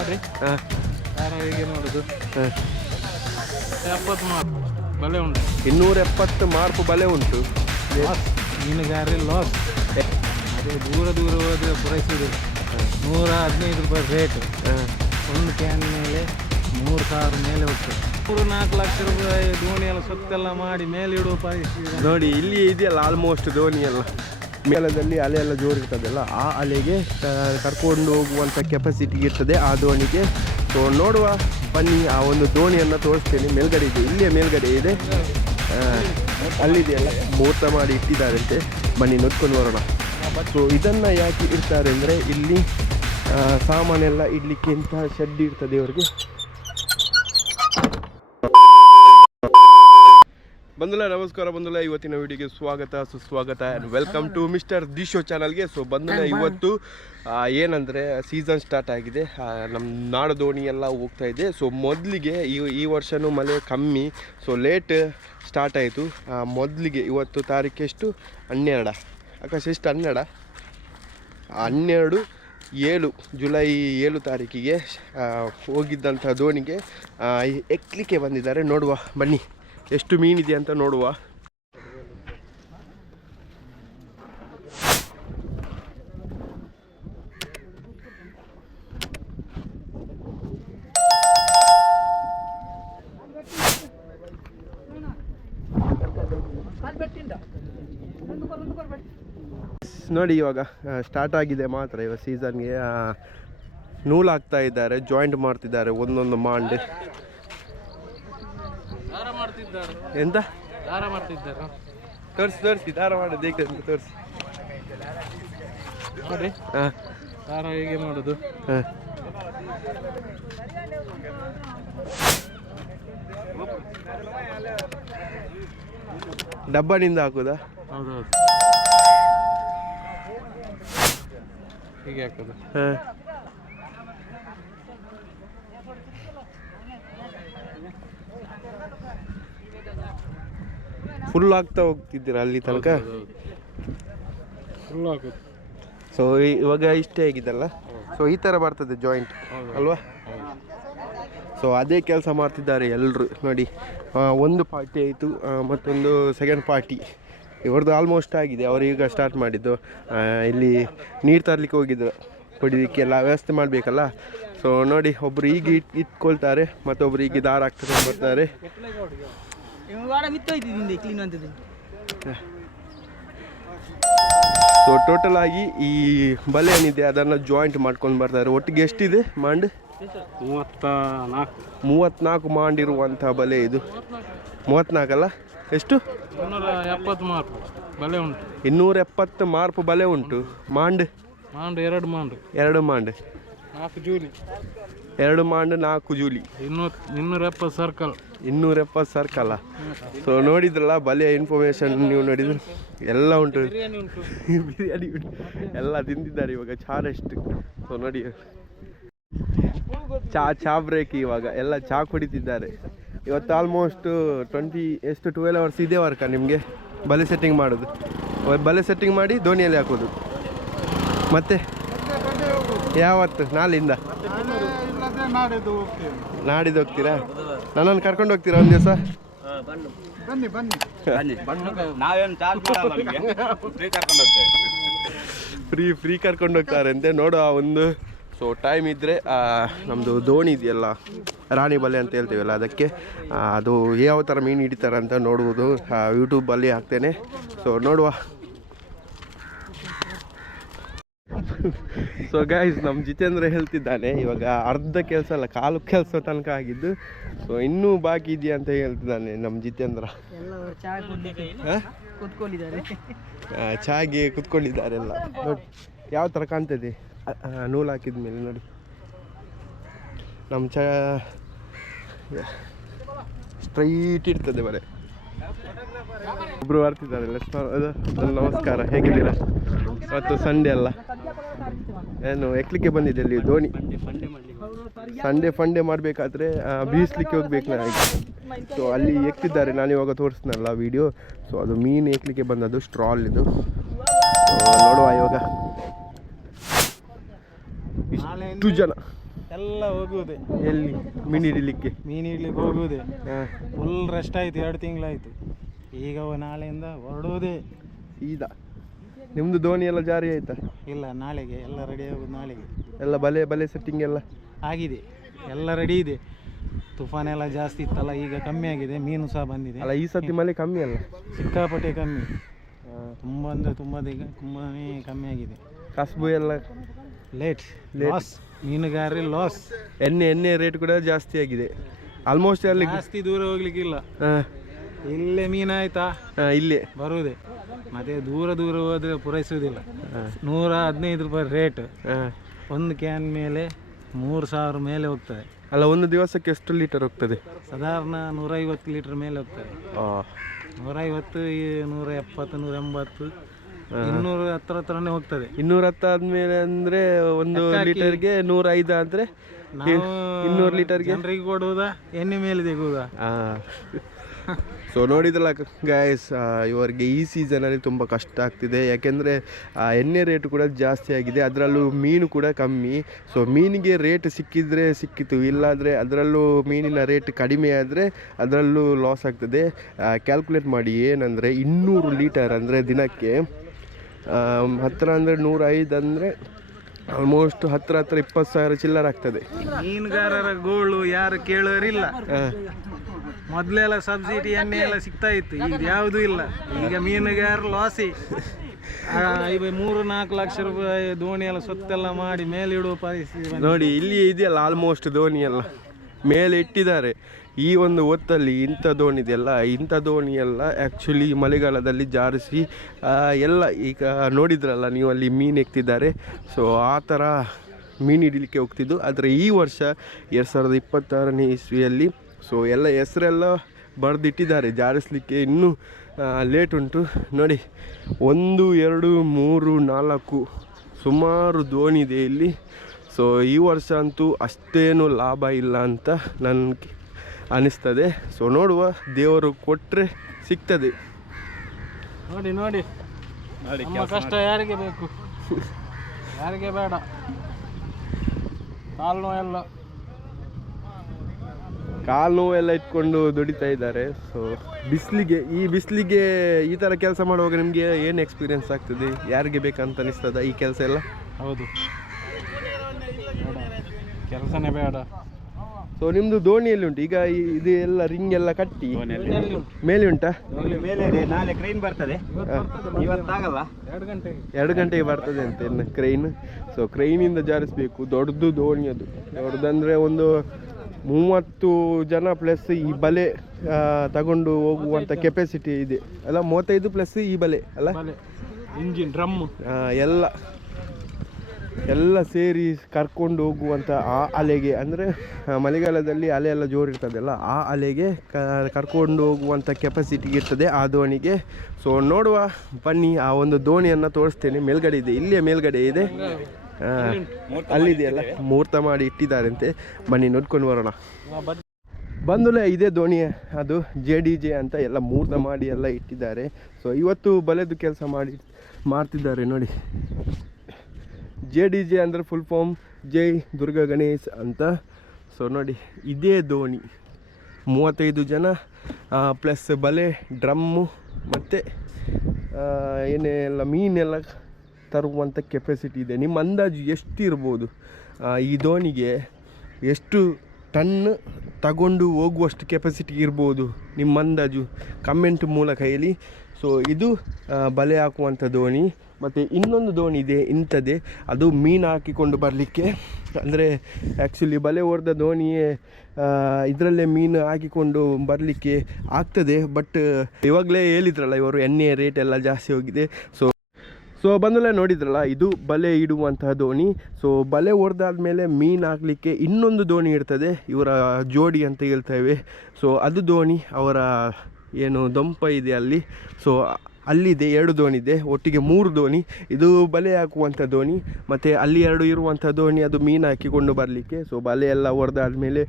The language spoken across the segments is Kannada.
ನೋಡಿ ದಾರ ಹೇಗೆ ನೋಡೋದು 70 ಮಾರ್ಕ್ ಬಲೆ ಉಂಟು 270 ಮಾರ್ಕ್ ಬಲೆ ಉಂಟು. ಮೀನುಗಾರ ಲಾಸ್. ಅದೇ ದೂರ ಹೋದರೆ ಪೂರೈಸೋದು 115 ರೂಪಾಯಿ ರೇಟು. ಒಂದು ಕ್ಯಾನ್ ಮೇಲೆ 3,000 ಮೇಲೆ ಹೋಗ್ತದೆ. 3-4 ಲಕ್ಷ ರೂಪಾಯಿ ದೋಣಿ ಎಲ್ಲ ಸುತ್ತೆಲ್ಲ ಮಾಡಿ ಮೇಲೆ ಇಡುವ ಪರಿಸ್ಥಿತಿ ನೋಡಿ. ಇಲ್ಲಿ ಇದೆಯಲ್ಲ ಆಲ್ಮೋಸ್ಟ್ ದೋಣಿ ಎಲ್ಲ ಮೇಲದಲ್ಲಿ ಅಲೆ ಎಲ್ಲ ಜೋರು ಇರ್ತದಲ್ಲ, ಆ ಅಲೆಗೆ ಕರ್ಕೊಂಡು ಹೋಗುವಂಥ ಕೆಪಾಸಿಟಿ ಇರ್ತದೆ ಆ ದೋಣಿಗೆ. ಸೊ ನೋಡುವ ಬನ್ನಿ, ಆ ಒಂದು ದೋಣಿಯನ್ನು ತೋರಿಸ್ತೇನೆ. ಮೇಲ್ಗಡೆ ಇದೆ, ಇಲ್ಲಿಯೇ ಮೇಲ್ಗಡೆ ಇದೆ, ಅಲ್ಲಿದೆಯಲ್ಲ ಮುಹೂರ್ತ ಮಾಡಿ ಇಟ್ಟಿದ್ದಾರಂತೆ. ಬನ್ನಿ ನೋಡ್ಕೊಂಡು ಬರೋಣ. ಸೊ ಇದನ್ನು ಯಾಕೆ ಇಡ್ತಾರೆ ಅಂದರೆ ಇಲ್ಲಿ ಸಾಮಾನೆಲ್ಲ ಇಡ್ಲಿಕ್ಕೆ ಇಂಥ ಶೆಡ್ ಇರ್ತದೆ ಅವರಿಗೆ. ಬಂಧುಗಳ ನಮಸ್ಕಾರ. ಬಂಧುಗಳ ಇವತ್ತಿನ ವಿಡಿಯೋಗೆ ಸ್ವಾಗತ ಸುಸ್ವಾಗತ and welcome to mister the show ಚಾನಲ್ಗೆ. ಸೊ ಬಂಧುಗಳ ಇವತ್ತು ಏನಂದರೆ ಸೀಸನ್ ಸ್ಟಾರ್ಟ್ ಆಗಿದೆ. ನಮ್ಮ ನಾಡು ದೋಣಿ ಎಲ್ಲ ಹೋಗ್ತಾ ಇದೆ. ಸೊ ಮೊದಲಿಗೆ ಈ ವರ್ಷವೂ ಮಳೆ ಕಮ್ಮಿ, ಸೊ ಲೇಟ್ ಸ್ಟಾರ್ಟ್ ಆಯಿತು. ಮೊದಲಿಗೆ ಇವತ್ತು ತಾರೀಕು ಎಷ್ಟು? 12 ಆಕಾಶ ಎಷ್ಟು? 12 ಜುಲೈ 7 ತಾರೀಕಿಗೆ ಹೋಗಿದ್ದಂಥ ದೋಣಿಗೆ ಎಕ್ಲಿಕ್ಕೆ ಬಂದಿದ್ದಾರೆ. ನೋಡುವ ಬನ್ನಿ ಎಷ್ಟು ಮೀನಿದೆ ಅಂತ ನೋಡುವ. ನೋಡಿ ಇವಾಗ ಸ್ಟಾರ್ಟ್ ಆಗಿದೆ ಮಾತ್ರ. ಇವಾಗ ಸೀಸನ್ಗೆ ನೂಲು ಹಾಕ್ತಾ ಇದ್ದಾರೆ, ಜಾಯಿಂಟ್ ಮಾಡ್ತಿದ್ದಾರೆ ಒಂದೊಂದು ಮಾಂಡ್. ಎಂತ ದಾರ ಮಾಡ್ತಿದ್ದಾರೆ? ತೋರಿಸಿ ದಾರ ಮಾಡೋದು ಹೇಗೆ ಅಂತ ತೋರಿಸಿ. ನೋಡಿ ದಾರ ಹೇಗೆ ಮಾಡೋದು. ಡಬ್ಬನಿಂದ ಹಾಕುದಾ? ಹೌದೌದು, ಹೀಗೆ ಹಾಕೋದು. ಫುಲ್ ಆಗ್ತಾ ಹೋಗ್ತಿದ್ದೀರಾ ಅಲ್ಲಿ ತನಕ? ಫುಲ್ ಹಾಕೋದು. ಸೊ ಇವಾಗ ಇಷ್ಟೇ ಆಗಿದ್ದಲ್ಲ, ಸೊ ಈ ಥರ ಬರ್ತದೆ ಜಾಯಿಂಟ್ ಅಲ್ವಾ? ಸೊ ಅದೇ ಕೆಲಸ ಮಾಡ್ತಿದ್ದಾರೆ ಎಲ್ಲರೂ. ನೋಡಿ ಒಂದು ಪಾರ್ಟಿ ಆಯಿತು, ಮತ್ತೊಂದು ಸೆಕೆಂಡ್ ಪಾರ್ಟಿ ಇವ್ರದ್ದು ಆಲ್ಮೋಸ್ಟ್ ಆಗಿದೆ. ಅವರೀಗ ಸ್ಟಾರ್ಟ್ ಮಾಡಿದ್ದು. ಇಲ್ಲಿ ನೀರು ತರಲಿಕ್ಕೆ ಹೋಗಿದ್ರು, ಕುಡಿಲಿಕ್ಕೆಲ್ಲ ವ್ಯವಸ್ಥೆ ಮಾಡಬೇಕಲ್ಲ. ಸೊ ನೋಡಿ, ಒಬ್ಬರು ಈಗ ಇಟ್ಕೊಳ್ತಾರೆ, ಮತ್ತೊಬ್ಬರು ಈಗ ದಾರ ಹಾಕ್ತಕೊಂಡು ಬರ್ತಾರೆ. ಸೊ ಟೋಟಲ್ ಆಗಿ ಈ ಬಲೆ ಏನಿದೆ ಅದನ್ನು ಜಾಯಿಂಟ್ ಮಾಡ್ಕೊಂಡು ಬರ್ತಾರೆ. ಒಟ್ಟಿಗೆ ಎಷ್ಟಿದೆ ಮಾಂಡ್? 34 ಮಾಂಡ್ ಇರುವಂಥ ಬಲೆ ಇದು. 34 ಅಲ್ಲ, ಎಷ್ಟು? 270 ಮಾರ್ಕ್ ಬಲೆ ಉಂಟು. 270 ಮಾರ್ಕ್ ಬಲೆ ಉಂಟು. ಮಾಂಡ್ 2 ಮಾಂಡ್ 4 ಜೂಲಿ. 2 ಮಾಂಡ್ 4 ಜೂಲಿ. 270 ಸರ್ಕಲ್. 270 ಸರ್ಕಲ್ಲ. ಸೊ ನೋಡಿದ್ರಲ್ಲ ಬಲೆಯ ಇನ್ಫಾರ್ಮೇಶನ್ ನೀವು ನೋಡಿದ್ರು ಎಲ್ಲ ಉಂಟು. ಬಿರಿಯಾನಿ ಉಂಟು, ಎಲ್ಲ ತಿಂದಿದ್ದಾರೆ ಇವಾಗ. ಚಾ ರೆಸ್ಟ್. ಸೊ ನೋಡಿ ಚಾ ಬ್ರೇಕ್. ಇವಾಗ ಎಲ್ಲ ಚಾ ಕುಡಿತಿದ್ದಾರೆ. ಇವತ್ತು ಆಲ್ಮೋಸ್ಟ್ 12 ಅವರ್ಸ್ ಇದೇ ವರ್ಕ ನಿಮಗೆ ಬಲೆ ಸೆಟ್ಟಿಂಗ್ ಮಾಡೋದು. ಬಲೆ ಸೆಟ್ಟಿಂಗ್ ಮಾಡಿ ದೋಣಿಯಲ್ಲಿ ಹಾಕೋದು. ಮತ್ತೆ ಯಾವತ್ತು? ನಾಳಿಂದ ನಾಡಿದ್ದು ಹೋಗ್ತೀರಾ? ನನ್ನನ್ನು ಕರ್ಕೊಂಡು ಹೋಗ್ತೀರಾ ಒಂದು ದಿವಸ? ಫ್ರೀ ಕರ್ಕೊಂಡು ಹೋಗ್ತಾರೆ ಅಂತೆ. ನೋಡುವ ಒಂದು. ಸೊ ಟೈಮ್ ಇದ್ದರೆ ನಮ್ಮದು ದೋಣಿ ಇದೆಯಲ್ಲ, ರಾಣಿ ಬಲೆ ಅಂತ ಹೇಳ್ತೀವಲ್ಲ, ಅದಕ್ಕೆ ಅದು ಯಾವ ಥರ ಮೀನು ಹಿಡಿತಾರೆ ಅಂತ ನೋಡುವುದು ಯೂಟ್ಯೂಬಲ್ಲಿ ಹಾಕ್ತೇನೆ. ಸೊ ನೋಡುವ. ಸೊ ಗೈಸ್, ನಮ್ಮ ಜಿತೇಂದ್ರ ಹೇಳ್ತಿದ್ದಾನೆ ಇವಾಗ ಅರ್ಧ ಕೆಲಸ ಅಲ್ಲ, ಕಾಲು ಕೆಲಸ ತನಕ ಆಗಿದ್ದು. ಸೊ ಇನ್ನೂ ಬಾಕಿ ಇದೆಯಾ ಅಂತ ಹೇಳ್ತಿದ್ದಾನೆ ನಮ್ಮ ಜಿತೇಂದ್ರ. ಚಾಗೆ ಕುತ್ಕೊಂಡಿದ್ದಾರೆ ಎಲ್ಲ. ನೋಡಿ ಯಾವ ಥರ ಕಾಣ್ತದೆ ನೂಲು ಹಾಕಿದ ಮೇಲೆ. ನೋಡಿ ನಮ್ಮ ಸ್ಟ್ರೈಟ್ ಇರ್ತದೆ ಬಲೆ. ಒಬ್ರು ಬರ್ತಿದ್ದಾರೆ. ನಮಸ್ಕಾರ, ಹೇಗಿದ್ದೀರಾ? ಇವತ್ತು ಸಂಡೇ ಅಲ್ಲ, ಏನು ಎಕ್ಲಿಕ್ಕೆ ಬಂದಿದೆ ಅಲ್ಲಿ ದೋಣಿ. ಫಂಡೆ ಮಾಡಬೇಕಾದ್ರೆ ಬೀಸ್ಲಿಕ್ಕೆ ಹೋಗ್ಬೇಕು ನನಗೆ. ಸೊ ಅಲ್ಲಿ ಎಕ್ತಿದ್ದಾರೆ, ನಾನು ಇವಾಗ ತೋರಿಸ್ನಲ್ಲ ವಿಡಿಯೋ. ಸೊ ಅದು ಮೀನು ಎಕ್ಲಿಕ್ಕೆ ಬಂದದ್ದು, ಸ್ಟ್ರಾಲ್ ಇದು. ನೋಡುವ ಇವಾಗ ಇಷ್ಟು ಜನ ಎಲ್ಲ ಹೋಗುವುದೇ. ಎಲ್ಲಿ ಮೀನು ಹಿಡಿಲಿಕ್ಕೆ? ಮೀನು ಹಿಡ್ಲಿಕ್ಕೆ ಹೋಗುವುದೇ. ಹಾಂ, ಫುಲ್ ರೆಸ್ಟ್ ಆಯಿತು, 2 ತಿಂಗಳಾಯಿತು. ಈಗ ನಾಳೆಯಿಂದ ಹೊರಡುವುದೇ ಸೀದಾ. ನಿಮ್ಮದು ದೋಣಿ ಎಲ್ಲ ಜಾರಿ ಆಯ್ತಾ? ಇಲ್ಲ, ನಾಳೆಗೆ ಎಲ್ಲ ರೆಡಿ ಆಗೋದು. ನಾಳೆಗೆ ಎಲ್ಲ ಬಲೆ ಸೆಟ್ಟಿಂಗ್ ಎಲ್ಲ ಆಗಿದೆ, ಎಲ್ಲ ರೆಡಿ ಇದೆ. ತುಫಾನ್ ಎಲ್ಲ ಜಾಸ್ತಿ ಇತ್ತಲ್ಲ, ಈಗ ಕಮ್ಮಿ ಆಗಿದೆ. ಮೀನು ಸಹ ಬಂದಿದೆ. ಅಲ್ಲ, ಈ ಸತಿ ಮಳೆ ಕಮ್ಮಿ ಅಲ್ಲ? ಸಿಕ್ಕಾಪಟ್ಟೆ ಕಮ್ಮಿ, ತುಂಬ ಅಂದರೆ ತುಂಬಾ ಕಮ್ಮಿ ಆಗಿದೆ. ಕಸ್ಬು ಎಲ್ಲ ಲೇಟ್, ಮೀನುಗಾರರಿ ಲಾಸ್. ಎಣ್ಣೆ ರೇಟ್ ಕೂಡ ಜಾಸ್ತಿ ಆಗಿದೆ. ಆಲ್ಮೋಸ್ಟ್ ಅಲ್ಲಿ ಜಾಸ್ತಿ ದೂರ ಹೋಗ್ಲಿಕ್ಕಿಲ್ಲ. ಇಲ್ಲೇ ಮೀನಾಯ್ತಾ ಇಲ್ಲೇ ಬರುವುದೇ. ಮತ್ತೆ ದೂರ ಹೋದ್ರೆ ಪೂರೈಸುವುದಿಲ್ಲ. 115 ರೂಪಾಯಿ ರೇಟ್. ಒಂದು ಕ್ಯಾನ್ ಮೇಲೆ 3000 ಮೇಲೆ ಹೋಗ್ತದೆ. ಅಲ್ಲ, ಒಂದು ದಿವಸಕ್ಕೆ ಎಷ್ಟು ಲೀಟರ್ ಹೋಗ್ತದೆ? ಸಾಧಾರಣ 150 ಲೀಟರ್ ಮೇಲೆ ಹೋಗ್ತದೆ. 150, 170, 180, 200 ಹತ್ರನೇ ಹೋಗ್ತದೆ. 210 ಆದ್ಮೇಲೆ ಅಂದ್ರೆ ಒಂದು ಲೀಟರ್ಗೆ 105 ಅಂದ್ರೆ ನಾವು 200 ಲೀಟರ್ಗೆ ಜನರಿಗೆ ಕೊಡುವುದಾ, ಎಣ್ಣೆ ಮೇಲೆ ತೆಗುವುದಾ? ಸೊ ನೋಡಿದ್ರಲ್ಲ ಗಾಯ್ಸ್, ಇವರಿಗೆ ಈ ಸೀಸನಲ್ಲಿ ತುಂಬ ಕಷ್ಟ ಆಗ್ತಿದೆ. ಯಾಕೆಂದರೆ ಎಣ್ಣೆ ರೇಟ್ ಕೂಡ ಜಾಸ್ತಿ ಆಗಿದೆ, ಅದರಲ್ಲೂ ಮೀನು ಕೂಡ ಕಮ್ಮಿ. ಸೊ ಮೀನಿಗೆ ರೇಟ್ ಸಿಕ್ಕಿದರೆ ಸಿಕ್ಕಿತು, ಇಲ್ಲಾದರೆ ಅದರಲ್ಲೂ ಮೀನಿನ ರೇಟ್ ಕಡಿಮೆ ಆದರೆ ಅದರಲ್ಲೂ ಲಾಸ್ ಆಗ್ತದೆ. ಕ್ಯಾಲ್ಕುಲೇಟ್ ಮಾಡಿ, ಏನಂದರೆ 200 ಲೀಟರ್ ಅಂದರೆ ದಿನಕ್ಕೆ ಹತ್ತಿರ ಅಂದರೆ 105 ಅಂದರೆ ಆಲ್ಮೋಸ್ಟ್ ಹತ್ತಿರ 20,000 ಚಿಲ್ಲರ್ ಆಗ್ತದೆ. ಮೀನುಗಾರರ ಗೋಳು ಯಾರು ಕೇಳೋರಿಲ್ಲ. ಮೊದಲೆಲ್ಲ ಸಬ್ಸಿಡಿ ಎಣ್ಣೆ ಎಲ್ಲ ಸಿಗ್ತಾ ಇತ್ತು, ಈಗ ಯಾವುದೂ ಇಲ್ಲ. ಈಗ ಮೀನುಗಾರ ಲಾಸಿ. 3-4 ಲಕ್ಷ ರೂಪಾಯಿ ದೋಣಿ ಎಲ್ಲ ಸೊತ್ತೆಲ್ಲ ಮಾಡಿ ಮೇಲೆ ಇಡುವ ಪರಿಸ್ಥಿತಿ ನೋಡಿ. ಇಲ್ಲಿ ಇದೆಯಲ್ಲ ಆಲ್ಮೋಸ್ಟ್ ದೋಣಿ ಎಲ್ಲ ಮೇಲೆ ಇಟ್ಟಿದ್ದಾರೆ. ಈ ಒಂದು ಹೊತ್ತಲ್ಲಿ ಇಂಥ ದೋಣಿ ಇದೆಯಲ್ಲ, ಇಂಥ ದೋಣಿ ಎಲ್ಲ ಆ್ಯಕ್ಚುಲಿ ಮಳೆಗಾಲದಲ್ಲಿ ಜಾರಿಸಿ ಎಲ್ಲ ಈಗ ನೋಡಿದ್ರಲ್ಲ ನೀವು, ಅಲ್ಲಿ ಮೀನು ಎಕ್ತಿದ್ದಾರೆ. ಸೊ ಆ ಥರ ಮೀನು ಹಿಡಿಲಿಕ್ಕೆ ಹೋಗ್ತಿದ್ದು. ಆದರೆ ಈ ವರ್ಷ 2026ನೇ ಇಸ್ವಿಯಲ್ಲಿ ಸೊ ಎಲ್ಲ ಹೆಸರೆಲ್ಲ ಬರೆದಿಟ್ಟಿದ್ದಾರೆ, ಜಾರಿಸಲಿಕ್ಕೆ ಇನ್ನೂ ಲೇಟ್ ಉಂಟು. ನೋಡಿ, 1, 2, 3, 4 ಸುಮಾರು ದೋಣಿ ಇದೆ ಇಲ್ಲಿ. ಸೊ ಈ ವರ್ಷ ಅಂತೂ ಅಷ್ಟೇನು ಲಾಭ ಇಲ್ಲ ಅಂತ ನನಗೆ ಅನಿಸ್ತದೆ. ಸೊ ನೋಡುವ, ದೇವರು ಕೊಟ್ಟರೆ ಸಿಗ್ತದೆ. ನೋಡಿ ನಮ್ಮ ಕಷ್ಟ ಯಾರಿಗೆ ಬೇಕು, ಯಾರಿಗೆ ಬೇಡ. ಕಾಲು ನೋವೆಲ್ಲ ಇಟ್ಕೊಂಡು ದುಡಿತಾ ಇದ್ದಾರೆ. ಸೊ ಬಿಸಿಲಿಗೆ ಈ ಥರ ಕೆಲಸ ಮಾಡುವಾಗ ನಿಮಗೆ ಏನು ಎಕ್ಸ್ಪೀರಿಯನ್ಸ್ ಆಗ್ತದೆ? ಯಾರಿಗೆ ಬೇಕಂತ ಅನಿಸ್ತದ ಈ ಕೆಲಸ ಎಲ್ಲ? ಹೌದು, ಕೆಲಸನೇ ಬೇಡ. ಸೊ ನಿಮ್ಮದು ದೋಣಿಯಲ್ಲಿ ಉಂಟು ಈಗ ಇದು ಎಲ್ಲ ರಿಂಗ್ ಎಲ್ಲ ಕಟ್ಟಿ ಮೇಲೆ ಉಂಟಾ? ನಾಳೆ ಕ್ರೈನ್ ಬರ್ತದೆ, ಇವತ್ತಾಗಲ್ಲ. 2 ಗಂಟೆಗೆ ಬರ್ತದೆ ಅಂತ ಇನ್ನು ಕ್ರೈನ್. ಸೊ ಕ್ರೈನಿಂದ ಜಾರಿಸಬೇಕು. ದೊಡ್ಡದು ದೋಣಿ ಅದು, ದೊಡ್ಡದಂದರೆ ಒಂದು 30 ಜನ ಪ್ಲಸ್ ಈ ಬಲೆ ತಗೊಂಡು ಹೋಗುವಂಥ ಕೆಪಾಸಿಟಿ ಇದೆ ಅಲ್ಲ. 35 ಪ್ಲಸ್ ಈ ಬಲೆ ಅಲ್ಲ, ಇಂಜಿನ್ ಡ್ರಮ್ ಎಲ್ಲ ಸೇರಿ ಕರ್ಕೊಂಡು ಹೋಗುವಂಥ ಆ ಅಲೆಗೆ, ಅಂದರೆ ಮಳೆಗಾಲದಲ್ಲಿ ಅಲೆ ಎಲ್ಲ ಜೋರಿರ್ತದಲ್ಲ, ಆ ಅಲೆಗೆ ಕರ್ಕೊಂಡು ಹೋಗುವಂಥ ಕೆಪಾಸಿಟಿ ಇರ್ತದೆ ಆ ದೋಣಿಗೆ. ಸೊ ನೋಡುವ ಬನ್ನಿ, ಆ ಒಂದು ದೋಣಿಯನ್ನು ತೋರಿಸ್ತೇನೆ. ಮೇಲ್ಗಡೆ ಇದೆ, ಇಲ್ಲೇ ಮೇಲ್ಗಡೆ ಇದೆ, ಅಲ್ಲಿದೆಯಲ್ಲ, ಮುಹೂರ್ತ ಮಾಡಿ ಇಟ್ಟಿದ್ದಾರಂತೆ. ಬನ್ನಿ ನೋಡ್ಕೊಂಡು ಬರೋಣ. ಬಂದುಲೆ ಇದೇ ದೋಣಿ, ಅದು JDJ ಅಂತ ಎಲ್ಲ ಮುಹೂರ್ತ ಮಾಡಿ ಎಲ್ಲ ಇಟ್ಟಿದ್ದಾರೆ. ಸೊ ಇವತ್ತು ಬಲೆದು ಕೆಲಸ ಮಾಡ್ತಿದ್ದಾರೆ ನೋಡಿ. JDJ ಅಂದರೆ ಫುಲ್ ಫಾರ್ಮ್ ಜೈ ದುರ್ಗಾ ಗಣೇಶ್ ಅಂತ. ಸೊ ನೋಡಿ, ಇದೇ ದೋಣಿ 35 ಜನ ಪ್ಲಸ್ ಬಲೆ, ಡ್ರಮ್ಮು ಮತ್ತು ಏನೆಲ್ಲ ಮೀನೆಲ್ಲ ತರುವಂಥ ಕೆಪಾಸಿಟಿ ಇದೆ. ನಿಮ್ಮ ಅಂದಾಜು ಎಷ್ಟು ಇರ್ಬೋದು? ಈ ದೋಣಿಗೆ ಎಷ್ಟು ಟನ್ ತಗೊಂಡು ಹೋಗುವಷ್ಟು ಕೆಪಾಸಿಟಿ ಇರ್ಬೋದು ನಿಮ್ಮ ಅಂದಾಜು? ಕಮೆಂಟ್ ಮೂಲಕ ಹೇಳಿ. ಸೊ ಇದು ಬಲೆ ಹಾಕುವಂಥ ದೋಣಿ. ಮತ್ತು ಇನ್ನೊಂದು ದೋಣಿ ಇದೆ ಇಂಥದ್ದೇ, ಅದು ಮೀನು ಹಾಕಿಕೊಂಡು ಬರಲಿಕ್ಕೆ. ಅಂದರೆ ಆ್ಯಕ್ಚುಲಿ ಬಲೆ ಹೊಡೆದ ದೋಣಿಯೇ ಇದರಲ್ಲೇ ಮೀನು ಹಾಕಿಕೊಂಡು ಬರಲಿಕ್ಕೆ ಆಗ್ತದೆ. ಬಟ್ ಇವಾಗಲೇ ಹೇಳಿದ್ರಲ್ಲ ಇವರು, ಎಣ್ಣೆ ರೇಟ್ ಎಲ್ಲ ಜಾಸ್ತಿ ಹೋಗಿದೆ. ಸೊ ಬಂದಲೇ ನೋಡಿದ್ರಲ್ಲ, ಇದು ಬಲೆ ಇಡುವಂತಹ ದೋಣಿ. ಸೊ ಬಲೆ ಹೊಡೆದಾದ್ಮೇಲೆ ಮೀನು ಹಾಕಲಿಕ್ಕೆ ಇನ್ನೊಂದು ದೋಣಿ ಇರ್ತದೆ, ಇವರ ಜೋಡಿ ಅಂತ ಹೇಳ್ತೇವೆ. ಸೊ ಅದು ದೋಣಿ ಅವರ ಏನು ದೊಂಪ ಇದೆ ಅಲ್ಲಿ. ಸೊ ಅಲ್ಲಿದೆ 2 ದೋಣಿ ಇದೆ, ಒಟ್ಟಿಗೆ 3 ದೋಣಿ. ಇದು ಬಲೆ ಹಾಕುವಂಥ ದೋಣಿ, ಮತ್ತು ಅಲ್ಲಿ 2 ಇರುವಂಥ ದೋಣಿ ಅದು ಮೀನು ಹಾಕಿಕೊಂಡು ಬರಲಿಕ್ಕೆ. ಸೊ ಬಲೆ ಎಲ್ಲ ಹೊಡೆದಾದ್ಮೇಲೆ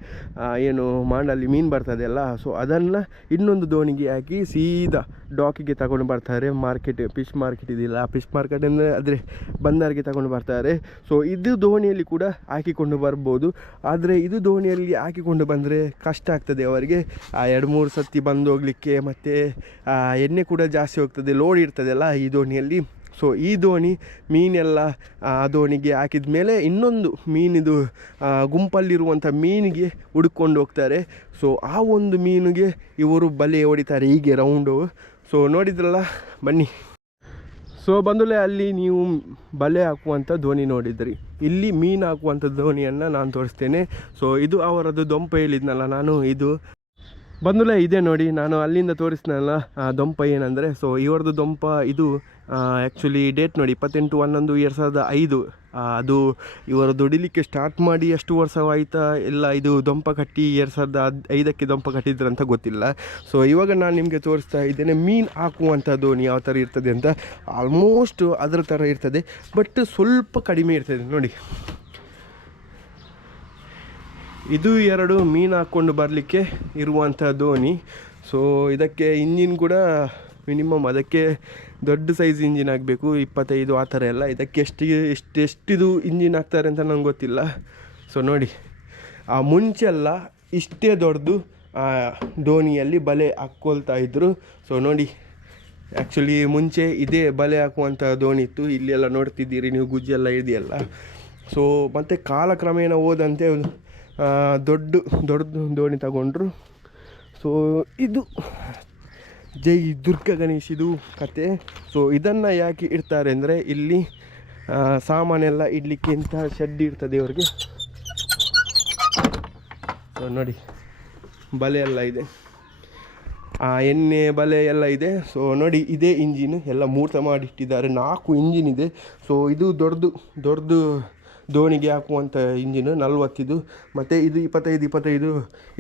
ಏನು ಮಾಂಡಲ್ಲಿ ಮೀನು ಬರ್ತದೆ ಅಲ್ಲ, ಸೊ ಅದನ್ನು ಇನ್ನೊಂದು ದೋಣಿಗೆ ಹಾಕಿ ಸೀದಾ ಡಾಕಿಗೆ ತಗೊಂಡು ಬರ್ತಾರೆ. ಮಾರ್ಕೆಟ್, ಫಿಶ್ ಮಾರ್ಕೆಟ್ ಇದಿಲ್ಲ, ಫಿಶ್ ಮಾರ್ಕೆಟ್ ಅಂದರೆ ಆದರೆ ಬಂದರಿಗೆ ತಗೊಂಡು ಬರ್ತಾರೆ. ಸೊ ಇದು ದೋಣಿಯಲ್ಲಿ ಕೂಡ ಹಾಕಿಕೊಂಡು ಬರ್ಬೋದು. ಆದರೆ ಇದು ದೋಣಿಯಲ್ಲಿ ಹಾಕಿಕೊಂಡು ಬಂದರೆ ಕಷ್ಟ ಆಗ್ತದೆ ಅವರಿಗೆ, 2-3 ಸತಿ ಬಂದು ಹೋಗಲಿಕ್ಕೆ. ಮತ್ತು ಎಣ್ಣೆ ಕೂಡ ಜಾಸ್ತಿ ಹೋಗ್ತದೆ, ಲೋಡ್ ಇರ್ತದಲ್ಲ ಈ ದೋಣಿಯಲ್ಲಿ. ಸೊ ಈ ದೋಣಿ ಮೀನೆಲ್ಲ ದೋಣಿಗೆ ಹಾಕಿದ ಮೇಲೆ ಇನ್ನೊಂದು ಮೀನಿದು ಗುಂಪಲ್ಲಿರುವಂಥ ಮೀನಿಗೆ ಹುಡುಕೊಂಡು ಹೋಗ್ತಾರೆ. ಸೊ ಆ ಒಂದು ಮೀನಿಗೆ ಇವರು ಬಲೆ ಹೊಡಿತಾರೆ ಹೀಗೆ ರೌಂಡು. ಸೊ ನೋಡಿದ್ರಲ್ಲ, ಬನ್ನಿ. ಸೊ ಬಂದುಲೆ ಅಲ್ಲಿ ನೀವು ಬಲೆ ಹಾಕುವಂಥ ದೋಣಿ ನೋಡಿದ್ರಿ, ಇಲ್ಲಿ ಮೀನು ಹಾಕುವಂಥ ದೋಣಿಯನ್ನು ನಾನು ತೋರಿಸ್ತೇನೆ. ಸೊ ಇದು ಅವರದ್ದು ದೊಂಪ ಹೇಳಿದ್ನಲ್ಲ ನಾನು, ಇದು ಬಂದುಲೆ ಇದೆ ನೋಡಿ, ನಾನು ಅಲ್ಲಿಂದ ತೋರಿಸ್ನಲ್ಲ ದೊಂಪ ಏನಂದರೆ. ಸೊ ಇವರದ್ದು ದೊಂಪ ಇದು ಆ್ಯಕ್ಚುಲಿ ಡೇಟ್ ನೋಡಿ 28/11/2005. ಅದು ಇವರು ದುಡಿಲಿಕ್ಕೆ ಸ್ಟಾರ್ಟ್ ಮಾಡಿ ಎಷ್ಟು ವರ್ಷವಾಯ್ತಾ ಇಲ್ಲ, ಇದು ದೊಂಪ ಕಟ್ಟಿ 2005ಕ್ಕೆ ದೊಂಪ ಕಟ್ಟಿದ್ರಂತ ಗೊತ್ತಿಲ್ಲ. ಸೊ ಇವಾಗ ನಾನು ನಿಮಗೆ ತೋರಿಸ್ತಾ ಇದ್ದೇನೆ ಮೀನು ಹಾಕುವಂಥ ದೋಣಿ ಯಾವ ಥರ ಇರ್ತದೆ ಅಂತ. ಆಲ್ಮೋಸ್ಟ್ ಅದರ ಥರ ಇರ್ತದೆ, ಬಟ್ ಸ್ವಲ್ಪ ಕಡಿಮೆ ಇರ್ತದೆ ನೋಡಿ. ಇದು 2 ಮೀನು ಹಾಕ್ಕೊಂಡು ಬರಲಿಕ್ಕೆ ಇರುವಂಥ ದೋಣಿ. ಸೊ ಇದಕ್ಕೆ ಇಂಜಿನ್ ಕೂಡ ಮಿನಿಮಮ್ ಅದಕ್ಕೆ ದೊಡ್ಡ ಸೈಜ್ ಇಂಜಿನ್ ಆಗಬೇಕು, 25 ಆ ಥರ ಎಲ್ಲ. ಇದಕ್ಕೆ ಎಷ್ಟಿದು ಇಂಜಿನ್ ಹಾಕ್ತಾರೆ ಅಂತ ನಂಗೆ ಗೊತ್ತಿಲ್ಲ. ಸೊ ನೋಡಿ, ಮುಂಚೆಲ್ಲ ಇಷ್ಟೇ ದೊಡ್ಡದು ದೋಣಿಯಲ್ಲಿ ಬಲೆ ಹಾಕ್ಕೊಳ್ತಾ ಇದ್ದರು. ಸೊ ನೋಡಿ, ಆ್ಯಕ್ಚುಲಿ ಮುಂಚೆ ಇದೇ ಬಲೆ ಹಾಕುವಂಥ ದೋಣಿ ಇತ್ತು. ಇಲ್ಲೆಲ್ಲ ನೋಡ್ತಿದ್ದೀರಿ ನೀವು, ಗುಜ್ಜೆಲ್ಲ ಇದೆಯಲ್ಲ. ಸೊ ಮತ್ತು ಕಾಲಕ್ರಮೇಣ ಹೋದಂತೆ ದೊಡ್ಡ ದೋಣಿ ತಗೊಂಡ್ರು. ಸೊ ಇದು ಜೈ ದುರ್ಗಾ ಗಣೇಶ್ ಇದು ಕತೆ. ಸೊ ಇದನ್ನು ಯಾಕೆ ಇಡ್ತಾರೆ ಅಂದರೆ, ಇಲ್ಲಿ ಸಾಮಾನೆಲ್ಲ ಇಡಲಿಕ್ಕೆ ಇಂಥ ಶೆಡ್ ಇರ್ತದೆ ಇವರಿಗೆ. ಸೊ ನೋಡಿ, ಬಲೆ ಎಲ್ಲ ಇದೆ, ಎಣ್ಣೆ ಬಲೆ ಎಲ್ಲ ಇದೆ. ಸೊ ನೋಡಿ, ಇದೇ ಇಂಜಿನ್ ಎಲ್ಲ ಮೂರ್ತ ಮಾಡಿಟ್ಟಿದ್ದಾರೆ, 4 ಇಂಜಿನ್ ಇದೆ. ಸೊ ಇದು ದೊಡ್ಡದು ದೋಣಿಗೆ ಹಾಕುವಂಥ ಇಂಜಿನು 40 ಮತ್ತು ಇದು 25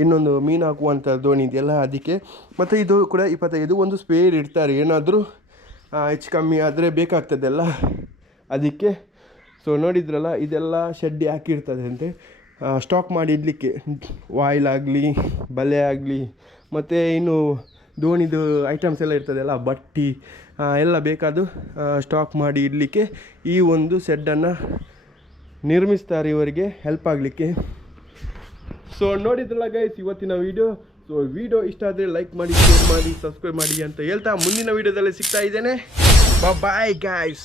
ಇನ್ನೊಂದು ಮೀನು ಹಾಕುವಂಥ ದೋಣಿ ಇದೆಯಲ್ಲ ಅದಕ್ಕೆ. ಮತ್ತು ಇದು ಕೂಡ 25. ಒಂದು ಸ್ಪೇರ್ ಇಡ್ತಾರೆ, ಏನಾದರೂ ಹೆಚ್ಚು ಕಮ್ಮಿ ಆದರೆ ಬೇಕಾಗ್ತದಲ್ಲ ಅದಕ್ಕೆ. ಸೊ ನೋಡಿದ್ರಲ್ಲ, ಇದೆಲ್ಲ ಶೆಡ್ ಹಾಕಿರ್ತದೆ ಅಂತೆ ಸ್ಟಾಕ್ ಮಾಡಿ ಇಡಲಿಕ್ಕೆ, ವಾಯಿಲ್ ಆಗಲಿ ಬಲೆ ಆಗಲಿ ಮತ್ತು ಇನ್ನು ದೋಣಿದು ಐಟಮ್ಸ್ ಎಲ್ಲ ಇರ್ತದಲ್ಲ, ಬಟ್ಟಿ ಎಲ್ಲ ಬೇಕಾದು ಸ್ಟಾಕ್ ಮಾಡಿ ಇಡಲಿಕ್ಕೆ ಈ ಒಂದು ಶೆಡ್ಡನ್ನು ನಿರ್ಮಿಸ್ತಾರೆ ಇವರಿಗೆ ಹೆಲ್ಪ್ ಆಗಲಿಕ್ಕೆ. ಸೊ ನೋಡಿದ್ರಲ್ಲ ಗೈಸ್ ಇವತ್ತಿನ ವೀಡಿಯೋ. ಸೊ ವಿಡಿಯೋ ಇಷ್ಟ ಆದರೆ ಲೈಕ್ ಮಾಡಿ, ಶೇರ್ ಮಾಡಿ, ಸಬ್ಸ್ಕ್ರೈಬ್ ಮಾಡಿ ಅಂತ ಹೇಳ್ತಾ ಮುಂದಿನ ವೀಡಿಯೋದಲ್ಲಿ ಸಿಗ್ತಾ ಇದ್ದೇನೆ. Bye guys.